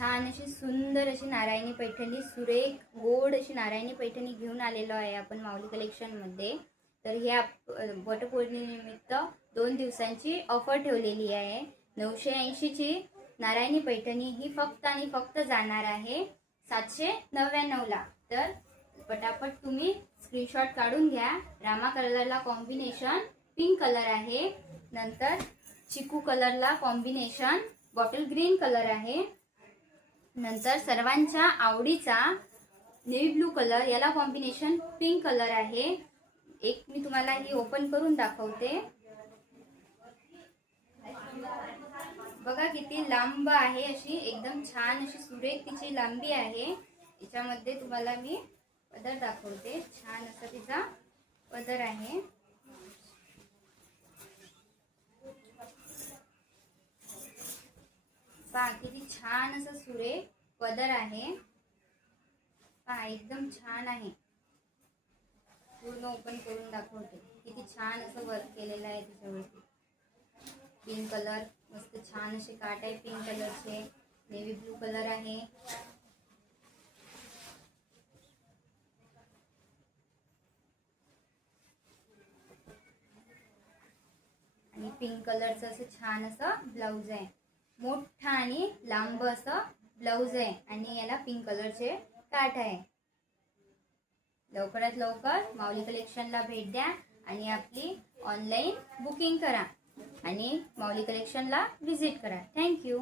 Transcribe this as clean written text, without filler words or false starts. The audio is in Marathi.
छान अशी सुंदर अशी नारायणी पैठणी, सुरेख गोड अशी नारायणी पैठणी घेऊन आलेलो आहे आपण माऊली कलेक्शनमध्ये। तर ह्या वटपौर्णिमेनिमित्त 2 दिवसांची ऑफर ठेवलेली आहे। 980 ची नारायणी पैठणी ही फक्त आणि फक्त जाणार आहे 799 ला। तर पटापट तुम्ही स्क्रीनशॉट काढून घ्या। रामा कलरला कॉम्बिनेशन पिंक कलर आहे, नंतर चिकू कलरला कॉम्बिनेशन बॉटल ग्रीन कलर आहे, नंतर सर्वांच्या आवडीचा नेव्ही ब्लू कलर याला कॉम्बिनेशन पिंक कलर आहे। एक मी तुम्हाला ही ओपन करून दाखवते। बघा किती लांब आहे, अशी एकदम छान अशी सुरेख तिची लांबी आहे। याच्यामध्ये तुम्हाला मी पदर दाखवते, छान असा तिचा पदर आहे। पहा किती छान असं सुरेख पदर आहे, पहा एकदम छान आहे। पूर्ण ओपन करून दाखवते, किती छान असं वर्क केलेलं आहे त्याच्यावरती। पिंक कलर मस्त छान असे काट आहे पिंक कलरचे, नेव्ही ब्लू कलर आहे, आणि पिंक कलरचं असं छान असं ब्लाउज आहे। मोठा आणि लांब असं ब्लाउज आहे आणि याला पिंक कलरचे काठ आहे। लवकरात लवकर माऊली कलेक्शनला भेट द्या आणि आपली ऑनलाईन बुकिंग करा आणि माऊली कलेक्शनला व्हिजिट करा। थँक्यू।